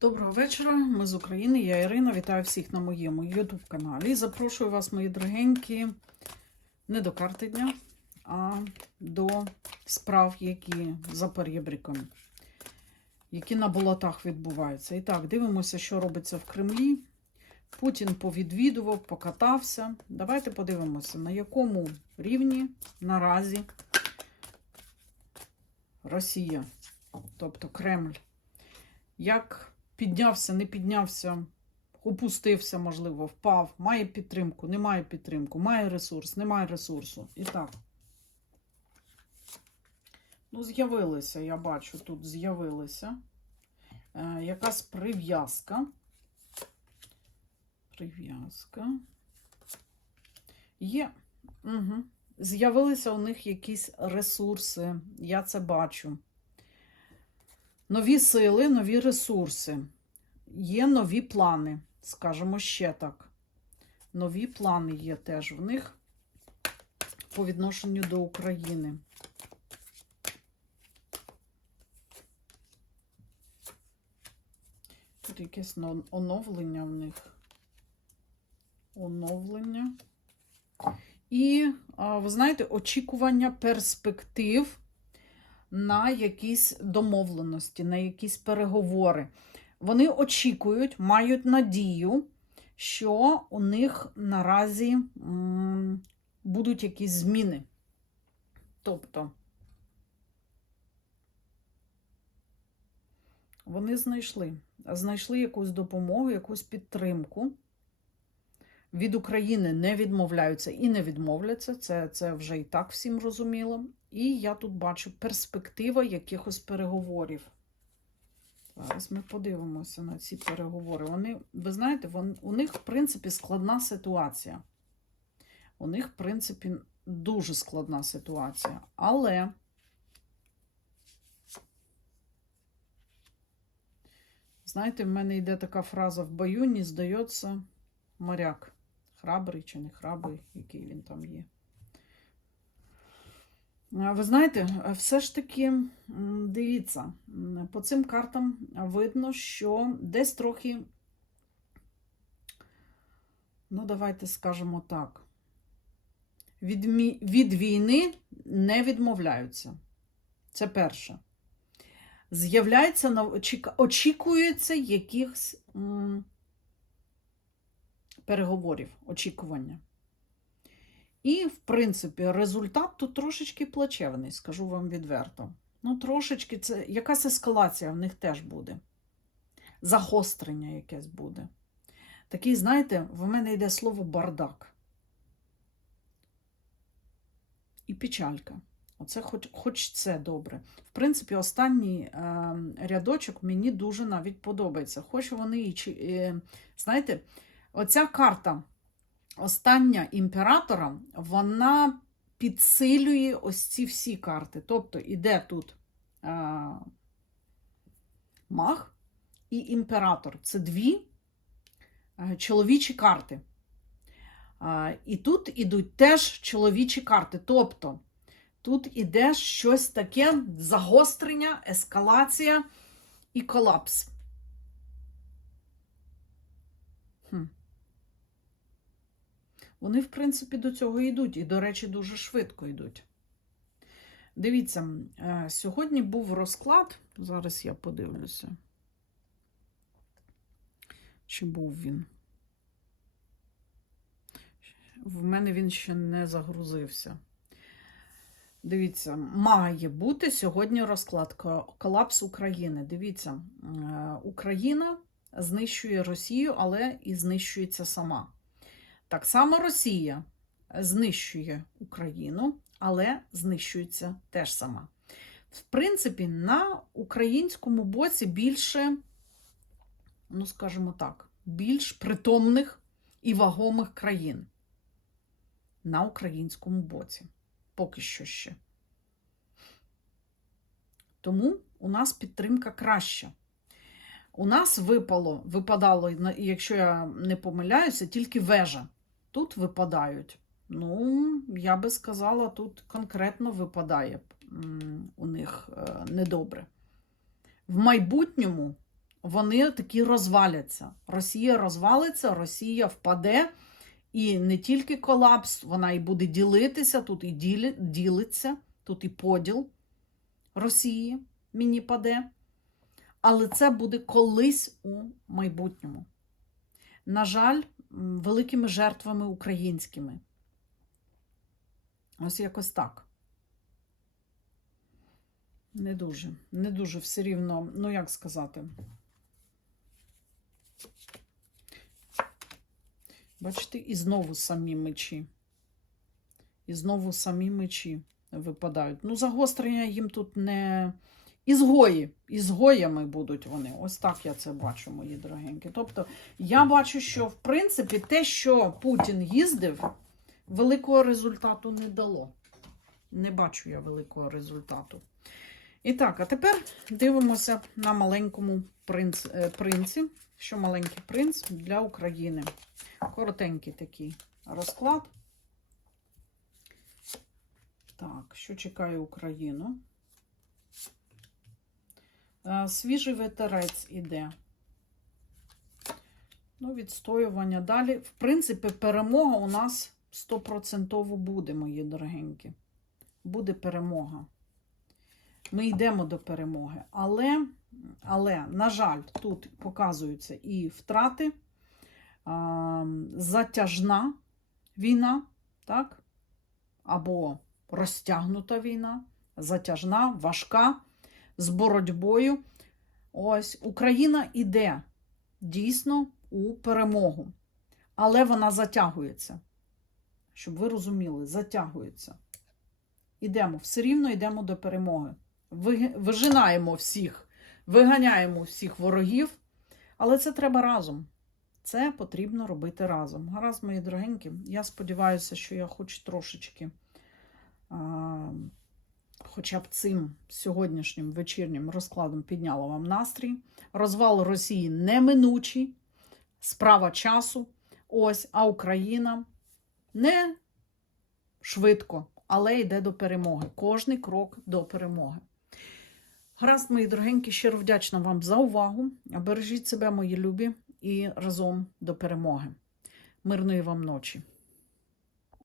Доброго вечора, ми з України, я Ірина. Вітаю всіх на моєму YouTube каналі. Запрошую вас, мої дорогенькі, не до карти дня, а до справ, які за перебріком, які на болотах відбуваються. І так, дивимося, що робиться в Кремлі. Путін повідвідував, покатався. Давайте подивимося, на якому рівні наразі Росія, тобто Кремль. Як піднявся, не піднявся, опустився, можливо, впав, має підтримку, не має підтримку, має ресурс, немає ресурсу. І так. Ну, з'явилися, я бачу, тут з'явилися. Е, якась прив'язка. Прив'язка. Є. Угу. З'явилися у них якісь ресурси. Я це бачу. Нові сили, нові ресурси. Є нові плани, скажімо ще так. Нові плани є теж в них по відношенню до України. Тут якесь оновлення в них. Оновлення. І, ви знаєте, очікування перспектив на якісь домовленості, на якісь переговори. Вони очікують, мають надію, що у них наразі будуть якісь зміни. Тобто вони знайшли, знайшли якусь допомогу, якусь підтримку. Від України не відмовляються і не відмовляться. Це, це вже і так всім розуміло. І я тут бачу перспектива якихось переговорів. Зараз ми подивимося на ці переговори. Вони, ви знаєте, вон, у них, в принципі, складна ситуація. У них, в принципі, дуже складна ситуація. Але знаєте, в мене йде така фраза в бою, не здається моряк. Храбрий чи не храбрий, який він там є. Ви знаєте, все ж таки, дивіться, по цим картам видно, що десь трохи, ну, давайте скажемо так, від, від війни не відмовляються. Це перше. З'являється, очікується якихось переговорів, очікування. І, в принципі, результат тут трошечки плачевний, скажу вам відверто. Ну, трошечки це якась ескалація в них теж буде. Загострення якесь буде. Такий, знаєте, в мене йде слово бардак. І печалька. Оце хоч, хоч це добре. В принципі, останній е, рядочок мені дуже навіть подобається. Хоч вони і, е, знаєте, оця карта остання імператора, вона підсилює ось ці всі карти. Тобто іде тут а, маг і імператор. Це дві а, чоловічі карти. А, і тут ідуть теж чоловічі карти. Тобто тут іде щось таке загострення, ескалація і колапс. Вони, в принципі, до цього йдуть, і, до речі, дуже швидко йдуть. Дивіться, е, сьогодні був розклад. Зараз я подивлюся. Чи був він? В мене він ще не загрузився. Дивіться, має бути сьогодні розклад колапс України. Дивіться, е, Україна знищує Росію, але і знищується сама. Так само Росія знищує Україну, але знищується теж сама. В принципі, на українському боці більше, ну скажімо так, більш притомних і вагомих країн. На українському боці. Поки що ще. Тому у нас підтримка краща. У нас випало, випадало, якщо я не помиляюся, тільки вежа. Тут випадають. Ну, я би сказала, тут конкретно випадає у них е, недобре. В майбутньому вони такі розваляться. Росія розвалиться, Росія впаде, і не тільки колапс, вона і буде ділитися, тут і ділиться, тут і поділ Росії міні паде. Але це буде колись у майбутньому. На жаль, великими жертвами українськими. Ось якось так. Не дуже, не дуже все рівно, ну як сказати. Бачите, і знову самі мечі. І знову самі мечі випадають. Ну, загострення їм тут не. Ізгої, ізгоями будуть вони. Ось так я це бачу, мої дорогенькі. Тобто, я бачу, що в принципі те, що Путін їздив, великого результату не дало. Не бачу я великого результату. І так, а тепер дивимося на маленькому принц, е, принці. Що маленький принц для України. Коротенький такий розклад. Так, що чекає Україну? Е, Свіжий ветерець іде. Ну, відстоювання далі. В принципі, перемога у нас стопроцентово буде, мої дорогенькі. Буде перемога. Ми йдемо до перемоги. Але, але на жаль, тут показуються і втрати, а, затяжна війна, так? Або розтягнута війна, затяжна, важка, з боротьбою. Ось Україна йде дійсно у перемогу, але вона затягується. Щоб ви розуміли, затягується. Ідемо, все рівно йдемо до перемоги. Вижинаємо всіх, виганяємо всіх ворогів, але це треба разом. Це потрібно робити разом. Гаразд, мої дорогенькі. Я сподіваюся, що я хоч трошечки, хоча б цим сьогоднішнім вечірнім розкладом підняла вам настрій. Розвал Росії неминучий, справа часу. Ось, а Україна не швидко, але йде до перемоги. Кожний крок до перемоги. Гаразд, мої дорогенькі, щиро вдячна вам за увагу. Бережіть себе, мої любі, і разом до перемоги. Мирної вам ночі!